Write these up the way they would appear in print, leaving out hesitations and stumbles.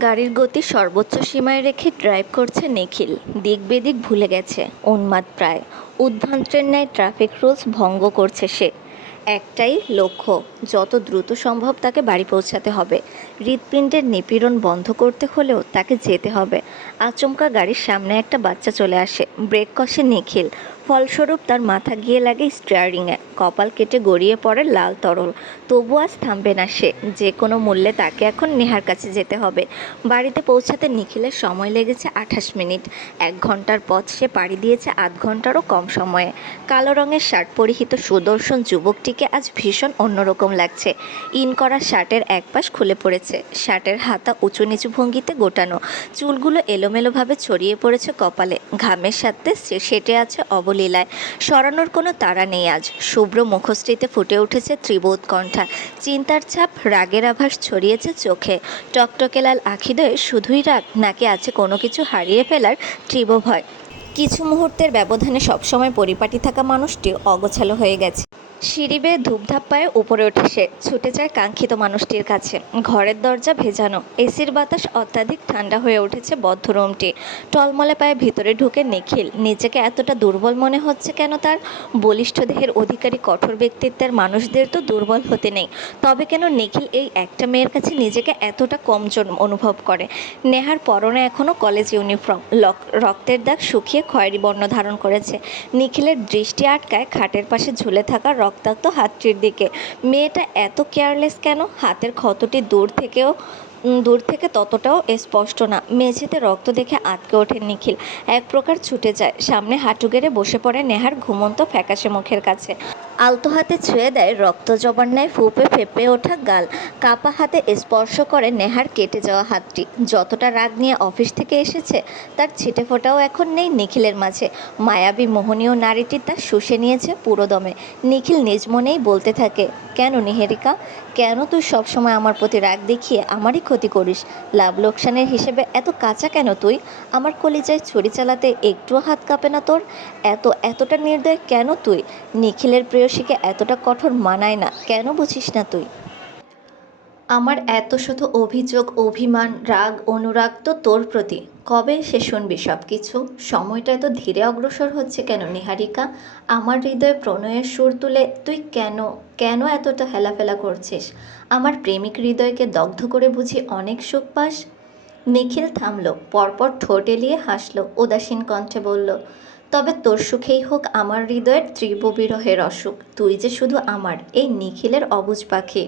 গাড়ির গতি সর্বোচ্চ সীমায় রেখে ড্রাইভ করছে নিখিল। দিক বেদিক ভুলে গেছে, উন্মাদ প্রায়। উদ্ভ্রান্তের ন্যায় ট্রাফিক রুলস ভঙ্গ করছে সে। একটাই লক্ষ্য, যত দ্রুত সম্ভব তাকে বাড়ি পৌঁছাতে হবে। হৃৎপিণ্ডের নিপীড়ন বন্ধ করতে হলেও তাকে যেতে হবে। আচমকা গাড়ির সামনে একটা বাচ্চা চলে আসে, ব্রেক কষে নিখিল। ফলস্বরূপ তার মাথা গিয়ে লাগে স্টিয়ারিংয়ে, কপাল কেটে গড়িয়ে পড়ে লাল তরল। তবু আজ থামবে না সে, যে কোনো মূল্যে তাকে এখন নেহার কাছে যেতে হবে। বাড়িতে পৌঁছাতে নিখিলের সময় লেগেছে 28 মিনিট। 1 ঘন্টার পথ সে পাড়ি দিয়েছে আধ ঘন্টারও কম সময়ে। কালো রঙের শার্ট পরিহিত সুদর্শন যুবকটিকে আজ ভীষণ অন্যরকম লাগছে। ইন করা শার্টের এক পাশ খুলে পড়েছে, শার্টের হাতা উঁচু নিচু ভঙ্গিতে গোটানো, চুলগুলো এলোমেলোভাবে ছড়িয়ে পড়েছে কপালে, ঘামের সাথে সেটে আছে অবলীলায়। সরানোর কোনো তাড়া নেই আজ। শুভ্র মুখশ্রীতে ফুটে উঠেছে ত্রিবোধ কণ্ঠা, চিন্তার ছাপ, রাগের আভাস ছড়িয়েছে চোখে। টকটকে লাল আখিদয়ে শুধুই রাগ, নাকি আছে কোনো কিছু হারিয়ে ফেলার তীব্র ভয়? কিছু মুহূর্তের ব্যবধানে সবসময় পরিপাটি থাকা মানুষটি অগোছালো হয়ে গেছে। সিঁড়ি বেয়ে ধূপধাপ পায়ে উপরে ওঠে সে, ছুটে যায় কাঙ্ক্ষিত মানুষটির কাছে। ঘরের দরজা ভেজানো, এসির বাতাস অত্যাধিক ঠান্ডা হয়ে উঠেছে বদ্ধ রুমটি। টলমলে পায়ে ভিতরে ঢুকে নিখিল। নিজেকে এতটা দুর্বল মনে হচ্ছে কেন তার? বলিষ্ঠ দেহের অধিকারী কঠোর ব্যক্তিত্বের মানুষদের তো দুর্বল হতে নেই, তবে কেন নিখিল এই একটা মেয়ের কাছে নিজেকে এতটা কমজোর অনুভব করে? নেহার পরনে এখনও কলেজ ইউনিফর্ম, রক্তের দাগ শুকিয়ে খয়েরি বর্ণ ধারণ করেছে। নিখিলের দৃষ্টি আটকায় খাটের পাশে ঝুলে থাকা রক্তাক্ত হাতটির দিকে। মেয়েটা এত কেয়ারলেস কেন? হাতের ক্ষতটি দূর থেকে ততটাও স্পষ্ট না। মেঝেতে রক্ত দেখে আঁতকে ওঠে নিখিল। এক প্রকার ছুটে যায়, সামনে হাঁটু গেড়ে বসে পড়ে নেহার ঘুমন্ত ফ্যাকাশে মুখের কাছে। আলতো হাতে ছুঁয়ে দেয় রক্ত জবার ন্যায় ফুপে ফেঁপে ওঠা গাল। কাপা হাতে স্পর্শ করে নেহার কেটে যাওয়া হাতটি। যতটা রাগ নিয়ে অফিস থেকে এসেছে, তার ছিটে ফোটাও এখন নেই নিখিলের মাঝে। মায়াবী মোহনীয় নারীটি তা শুষে নিয়েছে পুরোদমে। নিখিল নিজ মনেই বলতে থাকে, কেন নিহারিকা, কেন তুই সবসময় আমার প্রতি রাগ দেখিয়ে আমারই ক্ষতি করিস? লাভ লোকসানের হিসেবে এত কাঁচা কেন তুই? আমার কলিজায় ছুরি চালাতে একটুও হাত কাঁপে না তোর? এতটা নির্দয় কেন তুই? নিখিলের প্রেয়সীকে এতটা কঠোর মানায় না, কেন বুঝিস না তুই? আমার এত শুধু অভিযোগ, অভিমান, রাগ, অনুরাগ তো তোর প্রতি। কবে সে শুনবি সব কিছু? সময়টা এত ধীরে অগ্রসর হচ্ছে কেন নিহারিকা? আমার হৃদয়ে প্রণয়ের সুর তুলে তুই কেন কেন এতটা হেলাফেলা করছিস? আমার প্রেমিক হৃদয়কে দগ্ধ করে বুঝি অনেক সুখ পাস? নিখিল থামল, পরপর ঠোঁট এলিয়ে হাসল, উদাসীন কণ্ঠে বলল, তবে তোর সুখেই হোক আমার হৃদয়ের তীব্র বিরহের অসুখ। তুই যে শুধু আমার, এই নিখিলের অবুঝ পাখি।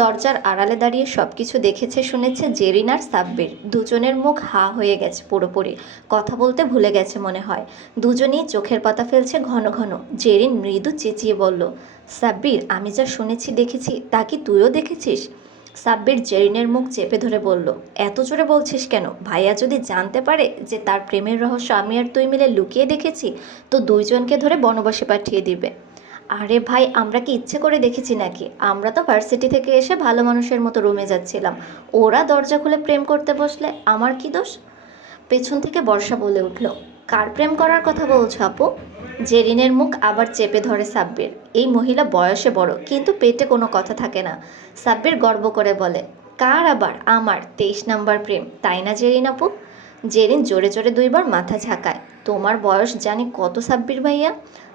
দরজার আড়ালে দাঁড়িয়ে সবকিছু দেখেছে শুনেছে জেরিন আর সাব্বির। দুজনের মুখ হা হয়ে গেছে পুরোপুরি, কথা বলতে ভুলে গেছে মনে হয়। দুজনেই চোখের পাতা ফেলছে ঘন ঘন। জেরিন মৃদু চেঁচিয়ে বলল, সাব্বির, আমি যা শুনেছি দেখেছি তা কি তুইও দেখেছিস? সাব্বির জেরিনের মুখ চেপে ধরে বলল, এত জোরে বলছিস কেন? ভাইয়া যদি জানতে পারে যে তার প্রেমের রহস্য আমি আর তুই মিলে লুকিয়ে দেখেছি, তো দুইজনকে ধরে বনবাসে পাঠিয়ে দিবে। আরে ভাই, আমরা কি ইচ্ছে করে দেখেছি নাকি? আমরা তো ভার্সিটি থেকে এসে ভালো মানুষের মতো রুমে যাচ্ছিলাম, ওরা দরজা খুলে প্রেম করতে বসলে আমার কি দোষ? পেছন থেকে বর্ষা বলে উঠল, কার প্রেম করার কথা বলছো আপু? জেরিনের মুখ আবার চেপে ধরে সাব্বির। এই মহিলা বয়সে বড়, কিন্তু পেটে কোনো কথা থাকে না। সাব্বির গর্ব করে বলে, কার আবার? আমার 23 নাম্বার প্রেম, তাই না জেরিন আপু? জেরিন জোরে জোরে দুইবার মাথা ঝাঁকায়। তোমার বয়স জানি কত সাব্বির ভাইয়া?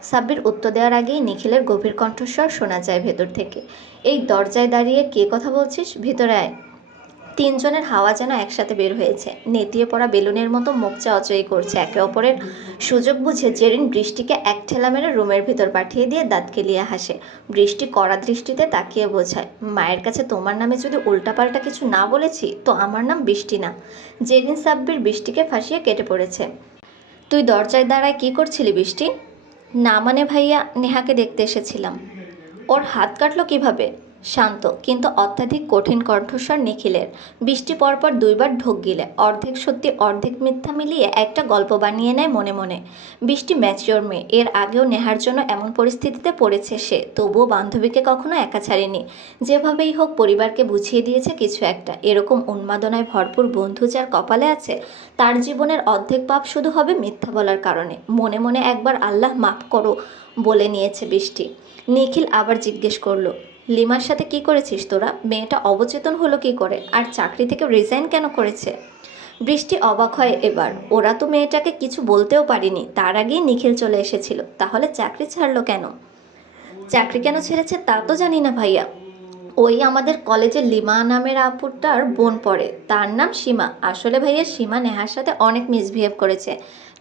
সাব্বির উত্তর দেওয়ার আগেই নিখিলের গভীর কণ্ঠস্বর শোনা যায় ভেতর থেকে, এই দরজায় দাঁড়িয়ে কে কথা বলছিস? ভিতরে আয়। তিনজনের হাওয়া যেন একসাথে বের হয়েছে, নেতিয়ে পড়া বেলুনের মতো মুখ চাওয়াচাই করছে একে অপরের। সুযোগ বুঝে জেরিন বৃষ্টিকে এক ঠেলা মেরে রুমের ভিতর পাঠিয়ে দিয়ে দাঁত কেলিয়ে হাসে। বৃষ্টি কড়া দৃষ্টিতে তাকিয়ে বোঝায়, মায়ের কাছে তোমার নামে যদি উল্টাপাল্টা কিছু না বলেছি তো আমার নাম বৃষ্টি না। জেরিন সাব্বির বৃষ্টিকে ফাঁসিয়ে কেটে পড়েছে। তুই দরজায় দাঁড়ায় কি করছিলি বৃষ্টি? না মানে ভাইয়া, নেহাকে দেখতে এসেছিলাম। ওর হাত কাটলো কিভাবে? শান্ত কিন্তু অত্যাধিক কঠিন কণ্ঠস্বর নিখিলের। বৃষ্টি পরপর দুইবার ঢোক গিলে অর্ধেক সত্যি অর্ধেক মিথ্যা মিলিয়ে একটা গল্প বানিয়ে নেয় মনে মনে। বৃষ্টি ম্যাচিওর মেয়ে, এর আগেও নেহার জন্য এমন পরিস্থিতিতে পড়েছে সে, তবুও বান্ধবীকে কখনো একা ছাড়েনি। যেভাবেই হোক পরিবারকে বুঝিয়ে দিয়েছে কিছু একটা। এরকম উন্মাদনায় ভরপুর বন্ধু যার কপালে আছে, তার জীবনের অর্ধেক পাপ শুধু হবে মিথ্যা বলার কারণে। মনে মনে একবার আল্লাহ মাফ করো বলে নিয়েছে বৃষ্টি। নিখিল আবার জিজ্ঞেস করলো, লিমার সাথে কি করেছিস তোরা? মেয়েটা অবচেতন হলো কি করে? আর চাকরি থেকে রিজাইন কেন করেছে? বৃষ্টি অবাক হয় এবার। ওরা তো মেয়েটাকে কিছু বলতেও পারিনি, তার আগেই নিখিল চলে এসেছিল। তাহলে চাকরি ছাড়লো কেন? চাকরি কেন ছেড়েছে তা তো জানি না ভাইয়া। ওই আমাদের কলেজে লিমা নামের আপুটার বোন পড়ে, তার নাম সীমা। আসলে ভাইয়া সীমা নেহার সাথে অনেক মিসবিহেভ করেছে।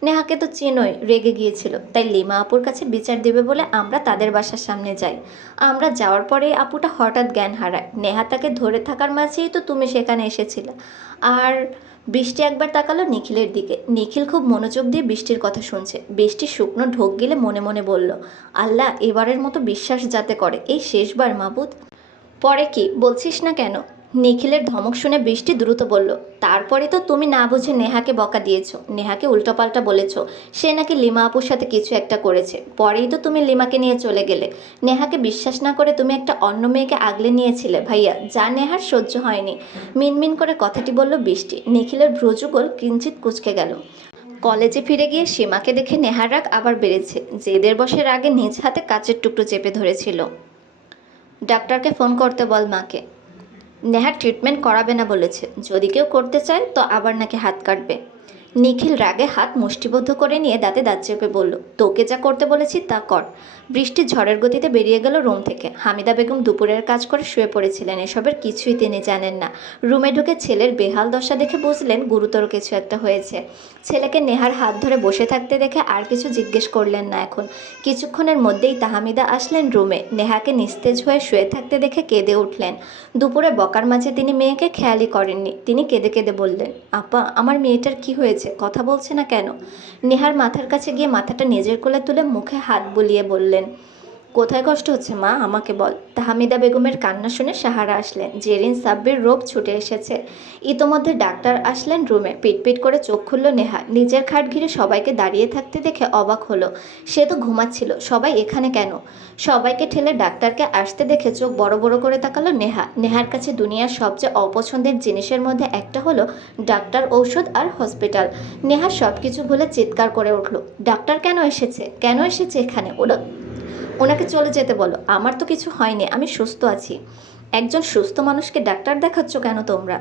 নেহাকে তো চেনই, রেগে গিয়েছিল। তাই লিমা আপুর কাছে বিচার দেবে বলে আমরা তাদের বাসার সামনে যাই। আমরা যাওয়ার পরে আপুটা হঠাৎ জ্ঞান হারায়। নেহা তাকে ধরে থাকার মাঝেই তো তুমি সেখানে এসেছিলে। আর বৃষ্টি একবার তাকালো নিখিলের দিকে। নিখিল খুব মনোযোগ দিয়ে বৃষ্টির কথা শুনছে। বৃষ্টি শুকনো ঢোক গিলে মনে মনে বলল, আল্লাহ এবারের মতো বিশ্বাস যাতে করে, এই শেষবার মাবুদ। পরে কি বলছিস না কেন? নিখিলের ধমক শুনে বৃষ্টি দ্রুত বলল, তারপরে তো তুমি না বুঝে নেহাকে বকা দিয়েছো, নেহাকে উল্টোপাল্টা বলেছো সে নাকি লিমা আপুর সাথে কিছু একটা করেছে। পরেই তো তুমি লিমাকে নিয়ে চলে গেলে। নেহাকে বিশ্বাস না করে তুমি একটা অন্য মেয়েকে আগলে নিয়েছিলে ভাইয়া, যা নেহার সহ্য হয়নি। মিনমিন করে কথাটি বলল বৃষ্টি। নিখিলের ভ্রুযুগল কিঞ্চিত কুঁচকে গেল। কলেজে ফিরে গিয়ে সীমাকে দেখে নেহার রাগ আবার বেড়েছে। জেদের বসের আগে নিজ হাতে কাচের টুকরো চেপে ধরেছিল। ডাক্তারকে ফোন করতে বল মাকে। নেহার ট্রিটমেন্ট করাবে না বলেছে, যদি কেউ করতে চায় তো আবার নাকি হাত কাটবে। নিখিল রাগে হাত মুষ্টিবদ্ধ করে নিয়ে দাঁতে দাঁত চেপে বলল, তোকে যা করতে বলেছি তা কর। বৃষ্টি ঝড়ের গতিতে বেরিয়ে গেল রুম থেকে। হামিদা বেগম দুপুরের কাজ করে শুয়ে পড়েছিলেন, এসবের কিছুই তিনি জানেন না। রুমে ঢুকে ছেলের বেহাল দশা দেখে বুঝলেন গুরুতর কিছু একটা হয়েছে। ছেলেকে নেহার হাত ধরে বসে থাকতে দেখে আর কিছু জিজ্ঞেস করলেন না এখন। কিছুক্ষণের মধ্যেই তাহমিদা আসলেন রুমে। নেহাকে নিস্তেজ হয়ে শুয়ে থাকতে দেখে কেঁদে উঠলেন। দুপুরে বকার মাঝে তিনি মেয়েকে খেয়ালই করেননি। তিনি কেঁদে কেঁদে বললেন, আপা আমার মেয়েটার কি হয়েছে, কথা বলছে না কেন? নেহার মাথার কাছে গিয়ে মাথাটা নিজের কোলে তুলে মুখে হাত বুলিয়ে বললেন, কোথায় কষ্ট হচ্ছে মা, আমাকে বল। তাহমিদা বেগমের কান্না শুনে সাহারা আসলেন। জেরিন সাব্বির রোগ ছুটে এসেছে। ইতোমধ্যে ডাক্তার আসলেন রুমে। পিটপিট করে চোখ খুলল নেহা। নিজের খাট ঘিরে সবাইকে দাঁড়িয়ে থাকতে দেখে অবাক হলো। সে তো ঘুমাচ্ছিল, সবাই এখানে কেন? সবাইকে ঠেলে ডাক্তারকে আসতে দেখে চোখ বড় বড় করে তাকালো নেহা। নেহার কাছে দুনিয়ার সবচেয়ে অপছন্দের জিনিসের মধ্যে একটা হলো ডাক্তার, ঔষধ আর হসপিটাল। নেহা সব কিছু ভুলে চিৎকার করে উঠল, ডাক্তার কেন এসেছে, কেন এসেছে এখানে? ওনাকে চলে যেতে বলো, আমার তো কিছু হয়নি, আমি সুস্থ আছি। একজন সুস্থ মানুষকে ডাক্তার দেখাচ্ছ কেন তোমরা?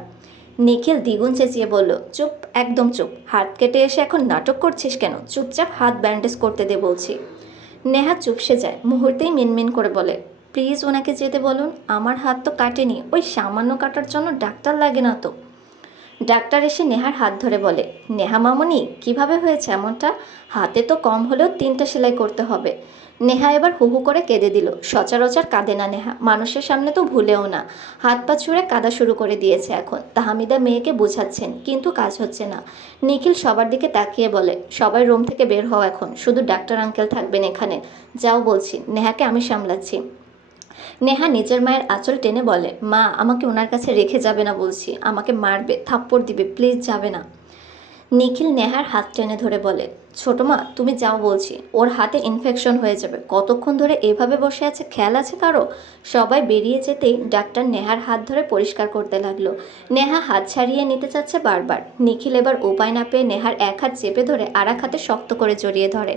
নিখিল দ্বিগুণ চেঁচিয়ে বলল, চুপ, একদম চুপ। হাত কেটে এসে এখন নাটক করছিস কেন? চুপচাপ হাত ব্যান্ডেজ করতে দে বলছি। নেহা চুপসে যায়। মুহূর্তেই মিনমিন করে বলে, প্লিজ ওনাকে যেতে বলুন, আমার হাত তো কাটেনি, ওই সামান্য কাটার জন্য ডাক্তার লাগে না তো। ডাক্তার এসে নেহার হাত ধরে বলে, নেহা মামনি কিভাবে হয়েছে এমনটা? হাতে তো কম হলেও 3টা সেলাই করতে হবে। নেহা এবার হু হু করে কেঁদে দিল। সচরাচর কাঁদে না নেহা, মানুষের সামনে তো ভুলেও না। হাত পা ছুঁড়ে কাঁদা শুরু করে দিয়েছে এখন। তাহমিদা মেয়েকে বোঝাচ্ছেন, কিন্তু কাজ হচ্ছে না। নিখিল সবার দিকে তাকিয়ে বলে, সবাই রুম থেকে বের হও এখন, শুধু ডাক্তার আঙ্কেল থাকবেন এখানে। যাও বলছি, নেহাকে আমি সামলাচ্ছি। নেহা নিজের মায়ের আঁচল টেনে বলে, মা আমাকে ওনার কাছে রেখে যাবে না বলছি, আমাকে মারবে, থাপ্পড় দিবে, প্লিজ যাবে না। নিখিল নেহার হাত টেনে ধরে বলে, ছোট মা তুমি যাও বলছি, ওর হাতে ইনফেকশন হয়ে যাবে। কতক্ষণ ধরে এভাবে বসে আছে খেয়াল আছে কারো? সবাই বেরিয়ে যেতেই ডাক্তার নেহার হাত ধরে পরিষ্কার করতে লাগলো। নেহা হাত ছাড়িয়ে নিতে চাচ্ছে বারবার। নিখিল এবার উপায় না পেয়ে নেহার এক হাত চেপে ধরে আর এক হাতে শক্ত করে জড়িয়ে ধরে।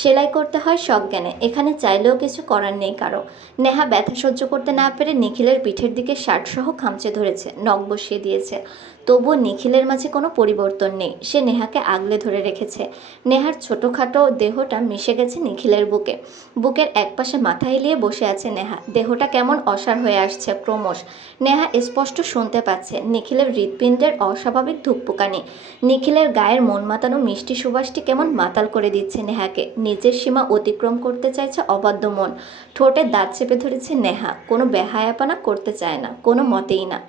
সেলাই করতে হয় সজ্ঞানে, এখানে চাইলেও কিছু করার নেই কারো। নেহা ব্যথা সহ্য করতে না পেরে নিখিলের পিঠের দিকে শার্টসহ খামচে ধরেছে, নখ বসিয়ে দিয়েছে। তবুও নিখিলের মাঝে কোনো পরিবর্তন নেই। সে নেহাকে আগলে ধরে রেখেছে। নেহার ছোটোখাটো দেহটা মিশে গেছে নিখিলের বুকে। বুকের একপাশে মাথা এলিয়ে বসে আছে নেহা। দেহটা কেমন অসাড় হয়ে আসছে ক্রমশ। নেহা স্পষ্ট শুনতে পাচ্ছে নিখিলের হৃৎপিণ্ডের অস্বাভাবিক ধুকপুকানি। নিখিলের গায়ের মন মাতানো মিষ্টি সুবাসটি কেমন মাতাল করে দিচ্ছে নেহাকে। নিজের সীমা অতিক্রম করতে চাইছে অবাধ্য মন। ঠোঁটে দাঁত চেপে ধরেছে নেহা। কোনো বেহায়াপনা করতে চায় না, কোনো মতেই না।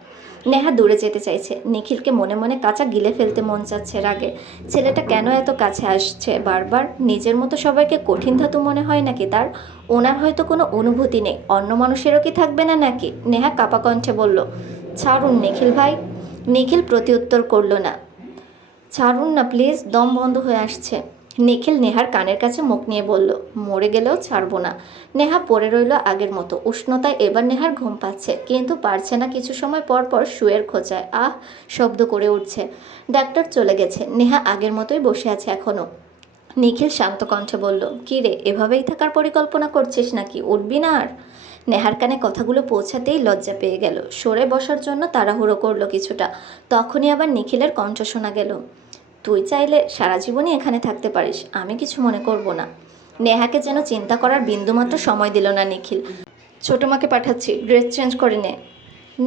নেহা দূরে যেতে চাইছে। নিখিলকে মনে মনে কাঁচা গিলে ফেলতে মন চাচ্ছে রাগে। ছেলেটা কেন এত কাছে আসছে বারবার? নিজের মতো সবাইকে কঠিন ধাতু মনে হয় নাকি তার? ওনার হয়তো কোনো অনুভূতি নেই, অন্য মানুষেরও কি থাকবে না নাকি? নেহা কাপা কণ্ঠে বলল, ছাড়ুন নিখিল ভাই। নিখিল প্রতিউত্তর করল না। ছাড়ুন না প্লিজ, দম বন্ধ হয়ে আসছে। নিখিল নেহার কানের কাছে মুখ নিয়ে বলল, মরে গেলেও ছাড়বো না। নেহা পড়ে রইল আগের মতো। উষ্ণতায় এবার নেহার ঘুম পাচ্ছে, কিন্তু পারছে না কিছু সময় পর পর শুয়ের খোঁচায় আহ শব্দ করে উঠছে। ডাক্তার চলে গেছে। নেহা আগের মতোই বসে আছে এখনো। নিখিল শান্ত কণ্ঠে বলল, কী রে, এভাবেই থাকার পরিকল্পনা করছিস নাকি? উঠবি না আর? নেহার কানে কথাগুলো পৌঁছাতেই লজ্জা পেয়ে গেল, সরে বসার জন্য তাড়াহুড়ো করলো কিছুটা। তখনই আবার নিখিলের কণ্ঠ শোনা গেল, তুই চাইলে সারা জীবনই এখানে থাকতে পারিস, আমি কিছু মনে করব না। নেহাকে যেন চিন্তা করার বিন্দুমাত্র সময় দিল না নিখিল। ছোটো মাকে পাঠাচ্ছি, ড্রেস চেঞ্জ করে নে।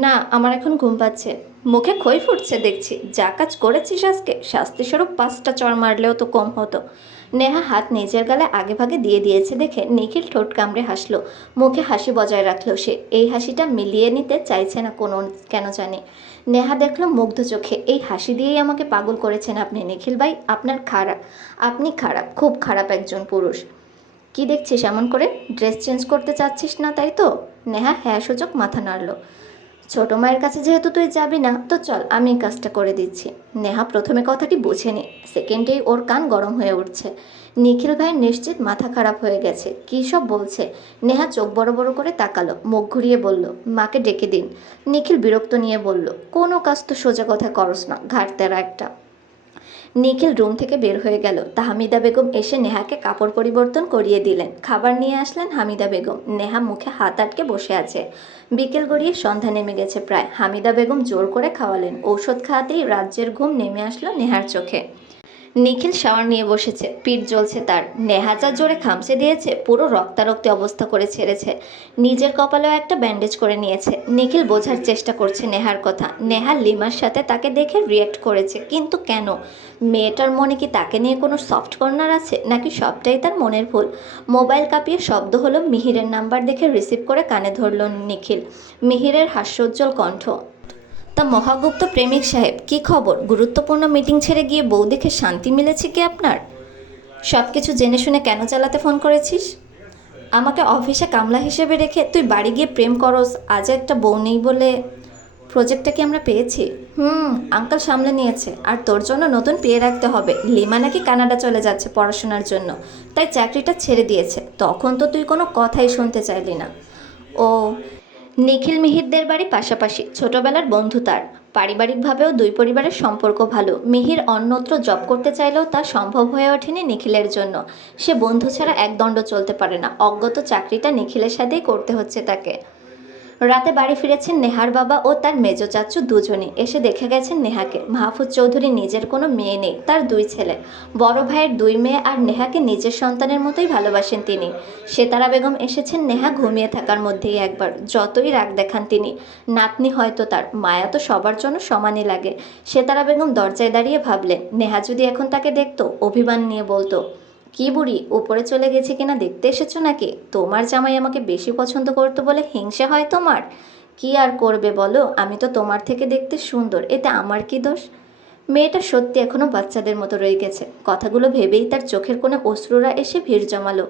না, আমার এখন ঘুম পাচ্ছে। মুখে খই ফুটছে দেখছি, যা কাজ করেছিস আজকে শাস্তিস্বরূপ 5টা চড় মারলেও তো কম হতো। নেহা হাত নিজের গালে আগেভাগে দিয়ে দিয়েছে দেখে নিখিল ঠোঁট কামড়ে হাসলো, মুখে হাসি বজায় রাখলো সে। এই হাসিটা মিলিয়ে নিতে চাইছে না কোনো, কেন জানি। নেহা দেখলো মুগ্ধ চোখে, এই হাসি দিয়েই আমাকে পাগল করেছেন আপনি নিখিল ভাই, আপনি খারাপ, খুব খারাপ একজন পুরুষ। কি দেখছিস এমন করে? ড্রেস চেঞ্জ করতে চাচ্ছিস না তাই তো? নেহা হ্যাঁ সূচক মাথা নাড়ল। ছোট মায়ের কাছে যেহেতু তুই যাবি না, তো চল আমি কাজটা করে দিচ্ছি। নেহা প্রথমে কথাটি বুঝেনি, সেকেন্ডেই ওর কান গরম হয়ে উঠছে। নিখিল ভাই নিশ্চিত মাথা খারাপ হয়ে গেছে, কী সব বলছে। নেহা চোখ বড় বড় করে তাকালো, মুখ ঘুরিয়ে বলল, মাকে ডেকে দিন। নিখিল বিরক্ত নিয়ে বলল, কোনো কাজ তো সোজা কথা করস না, ঘাটতেরা একটা। নিখিল রুম থেকে বের হয়ে গেল। হামিদা বেগম এসে নেহাকে কাপড় পরিবর্তন করিয়ে দিলেন। খাবার নিয়ে আসলেন হামিদা বেগম। নেহা মুখে হাত আটকে বসে আছে। বিকেল গড়িয়ে সন্ধ্যা নেমে গেছে প্রায়। হামিদা বেগম জোর করে খাওয়ালেন। ঔষধ খাওয়াতেই রাজ্যের ঘুম নেমে আসলো নেহার চোখে। নিখিল শাওয়ার নিয়ে বসেছে, পিঠ জ্বলছে তার। নেহা যা জোরে খামচে দিয়েছে, পুরো রক্তারক্তি অবস্থা করে ছেড়েছে। নিজের কপালেও একটা ব্যান্ডেজ করে নিয়েছে। নিখিল বোঝার চেষ্টা করছে নেহার কথা। নেহা লিমার সাথে তাকে দেখে রিয়েক্ট করেছে, কিন্তু কেন? মেয়েটার মনে কি তাকে নিয়ে কোনো সফট কর্নার আছে, নাকি সবটাই তার মনের ভুল? মোবাইল কাঁপিয়ে শব্দ হলো, মিহিরের নাম্বার দেখে রিসিভ করে কানে ধরল নিখিল। মিহিরের হাস্যোজ্জ্বল কণ্ঠ, তা মহাগুপ্ত প্রেমিক সাহেব, কি খবর? গুরুত্বপূর্ণ মিটিং ছেড়ে গিয়ে বউ দেখে শান্তি মিলেছে কি আপনার? সব কিছু জেনে শুনে কেন চালাতে ফোন করেছিস? আমাকে অফিসে কামলা হিসেবে রেখে তুই বাড়ি গিয়ে প্রেম করস, আজ একটা বউ নেই বলে। প্রজেক্টটা কি আমরা পেয়েছি? আঙ্কেল সামলে নিয়েছে, আর তোর জন্য নতুন পেয়ে রাখতে হবে। লিমা নাকি কানাডা চলে যাচ্ছে পড়াশোনার জন্য, তাই চাকরিটা ছেড়ে দিয়েছে। তখন তো তুই কোনো কথাই শুনতে চাইলি না। ও, নিখিল মিহিরদের বাড়ি পাশাপাশি, ছোটবেলার বন্ধু তার। পারিবারিকভাবেও দুই পরিবারের সম্পর্ক ভালো। মিহির অন্যত্র জব করতে চাইলেও তা সম্ভব হয়ে ওঠেনি নিখিলের জন্য। সে বন্ধু ছাড়া একদণ্ড চলতে পারে না। অজ্ঞত চাকরিটা নিখিলের সাথেই করতে হচ্ছে তাকে। রাতে বাড়ি ফিরেছেন নেহার বাবা ও তার মেজো চাচু দুজনই। এসে দেখে গেছেন নেহাকে। মাহফুজ চৌধুরী নিজের কোনো মেয়ে নেই, তার 2 ছেলে। বড় ভাইয়ের 2 মেয়ে, আর নেহাকে নিজের সন্তানের মতোই ভালোবাসেন তিনি। সেতারা বেগম এসেছেন নেহা ঘুমিয়ে থাকার মধ্যেই একবার। যতই রাগ দেখান তিনি, নাতনি হয়তো তার, মায়া তো সবার জন্য সমানই লাগে। সেতারা বেগম দরজায় দাঁড়িয়ে ভাবলেন, নেহা যদি এখন তাকে দেখতো, অভিমান নিয়ে বলতো, কি বুড়ি, উপরে চলে গেছে কিনা দেখতে এসেছো নাকি? তোমার জামাই আমাকে বেশি পছন্দ করতো বলে হিংসে হয় তোমার? কি আর করবে বলো, আমি তো তোমার থেকে দেখতে সুন্দর, এতে আমার কি দোষ? মেয়েটা সত্যি এখনো বাচ্চাদের মতো রয়ে গেছে। কথাগুলো ভেবেই তার চোখের কোণে অশ্রুরা এসে ভিড় জমালো।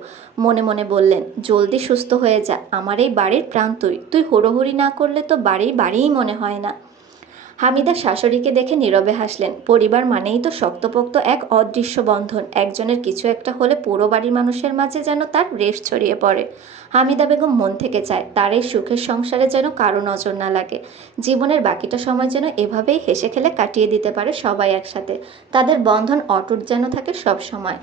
মনে মনে বললেন, জলদি সুস্থ হয়ে যা, আমার এই বাড়ির প্রাণ তুই। তুই হুড়োহুড়ি না করলে তো বাড়িই মনে হয় না। হামিদা শাশুড়িকে দেখে নীরবে হাসলেন। পরিবার মানেই তো শক্তপোক্ত এক অদৃশ্য বন্ধন। একজনের কিছু একটা হলে পুরো বাড়ির মানুষের মাঝে যেন তার রেশ ছড়িয়ে পড়ে। হামিদা বেগম মন থেকে চায় তার এই সুখের সংসারে যেন কারো নজর না লাগে। জীবনের বাকিটা সময় যেন এভাবেই হেসে খেলে কাটিয়ে দিতে পারে সবাই একসাথে। তাদের বন্ধন অটুট যেন থাকে সব সময়।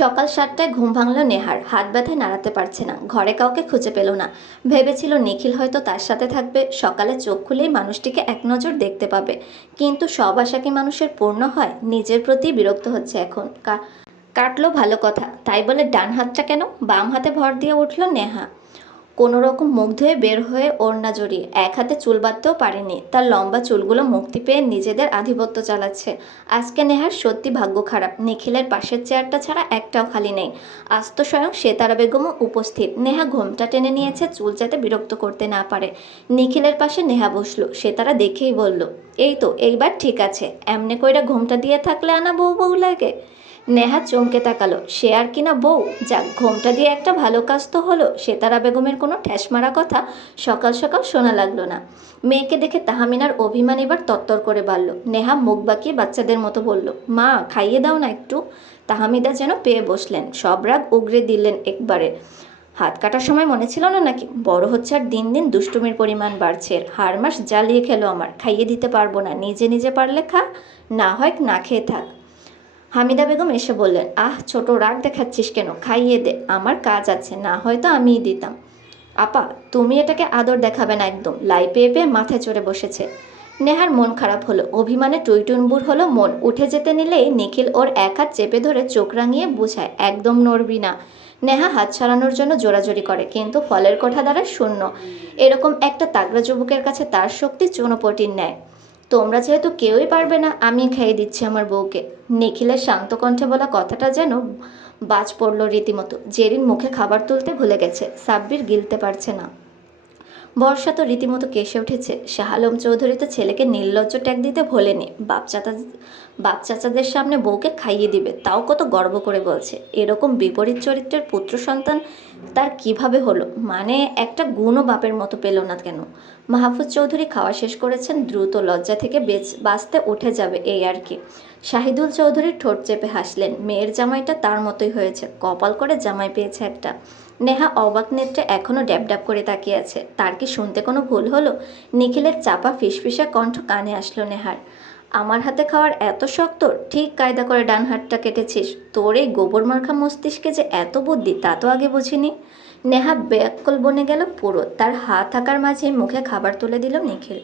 সকাল 7টায় ঘুম ভাঙল নেহার। হাত ব্যথায় নাড়াতে পারছে না। ঘরে কাউকে খুঁজে পেল না। ভেবেছিল নিখিল হয়তো তার সাথে থাকবে। সকালে চোখ খুলেই মানুষটিকে এক নজর দেখতে পাবে। কিন্তু সব আশা কি মানুষের পূর্ণ হয়? নিজের প্রতি বিরক্ত হচ্ছে এখন। কাটলো ভালো কথা, তাই বলে ডান হাতটা কেন? বাম হাতে ভর দিয়ে উঠল নেহা। কোনো রকম মুখ ধুয়ে বের হয়ে ওড়না জড়িয়ে এক হাতে চুল বাঁধতেও পারেনি। তার লম্বা চুলগুলো মুক্তি পেয়ে নিজেদের আধিপত্য চালাচ্ছে। আজকে নেহার সত্যি ভাগ্য খারাপ। নিখিলের পাশের চেয়ারটা ছাড়া একটাও খালি নেই। আজ তো স্বয়ং সেতারা বেগমও উপস্থিত। নেহা ঘোমটা টেনে নিয়েছে চুল যাতে বিরক্ত করতে না পারে। নিখিলের পাশে নেহা বসলো। সেতারা দেখেই বলল, এই তো, এইবার ঠিক আছে। এমনি কইরা ঘোমটা দিয়ে থাকলে আনা বউ বউ লাগে। নেহা চমকে তাকালো। সে আর কিনা বউ? যাক, ঘোমটা দিয়ে একটা ভালো কাজ তো হলো। সেতারা বেগমের কোনো ঠ্যাস মারা কথা সকাল সকাল শোনা লাগলো না। মেয়েকে দেখে তাহমিনার অভিমান এবার তত্তর করে বাড়ল। নেহা মুখ বাঁকিয়ে বাচ্চাদের মতো বলল, মা খাইয়ে দাও না একটু। তাহমিদা যেন পেয়ে বসলেন। সব রাগ উগরে দিলেন একবারে। হাত কাটার সময় মনে ছিল না নাকি? বড় হচ্ছে আর দিন দিন দুষ্টুমির পরিমাণ বাড়ছে। হাড় মাস জ্বালিয়ে খেলো আমার। খাইয়ে দিতে পারবো না। নিজে নিজে পারলে খা, না হয় না খেয়ে থাক। হামিদা বেগম এসে বললেন, আহ ছোট, রাগ দেখাচ্ছিস কেন? খাইয়ে দে, আমার কাজ আছে, না হয়তো আমিই দিতাম। আপা, তুমি এটাকে আদর দেখাবে না একদম, লাই পেয়ে পেয়ে মাথায় চড়ে বসেছে। নেহার মন খারাপ হলো, অভিমানে টইটুম্বুর হলো মন। উঠে যেতে নিলেই নিখিল ওর এক হাত চেপে ধরে চোখ রাঙিয়ে বুঝায়, একদম নড়বি না। নেহা হাত ছাড়ানোর জন্য জোরাজোরি করে, কিন্তু ফলের কোঠা দ্বারা শূন্য। এরকম একটা তাগড়া যুবকের কাছে তার শক্তি চুনোপটির ন্যায়। তোমরা যেহেতু কেউই পারবে না, আমি খাইয়ে দিচ্ছি আমার বউকে। নিখিলের শান্ত কণ্ঠে বলা কথাটা যেন বাজ পড়ল রীতিমতো। জেরিন মুখে খাবার তুলতে ভুলে গেছে, সাব্বির গিলতে পারছে না। বর্ষা তো রীতিমতো কেসে উঠেছে। শাহ আলম চৌধুরী তো ছেলেকে নির্লজ্জ ট্যাগ দিতে ভোলেনি। বাপ চাচাদের সামনে বউকে খাইয়ে দিবে, তাও কত গর্ব করে বলছে। এরকম বিপরীত চরিত্রের পুত্র সন্তান তার কিভাবে হলো? মানে একটা গুণও বাপের মতো পেল না কেন? মাহফুজ চৌধুরী খাওয়া শেষ করেছেন, দ্রুত লজ্জা থেকে বাঁচতে উঠে যাবে এই আর কি। শাহিদুল চৌধুরী ঠোঁট চেপে হাসলেন, মেয়ের জামাইটা তার মতোই হয়েছে, কপাল করে জামাই পেয়েছে একটা। নেহা অবাক নেত্রে এখনও ড্যাব ড্যাব করে তাকিয়ে আছে। তার কি শুনতে কোনো ভুল হলো? নিখিলের চাপা ফিসফিসা কণ্ঠ কানে আসলো নেহার। আমার হাতে খাওয়ার এত শখ তোর? ঠিক কায়দা করে ডান হাতটা কেটেছিস। তোর এই গোবর মার্খা মস্তিষ্কে যে এত বুদ্ধি, তা তো আগে বুঝিনি। নেহা ব্যাকল বনে গেল পুরো। তার হাত থাকার মাঝেই মুখে খাবার তুলে দিল নিখিল।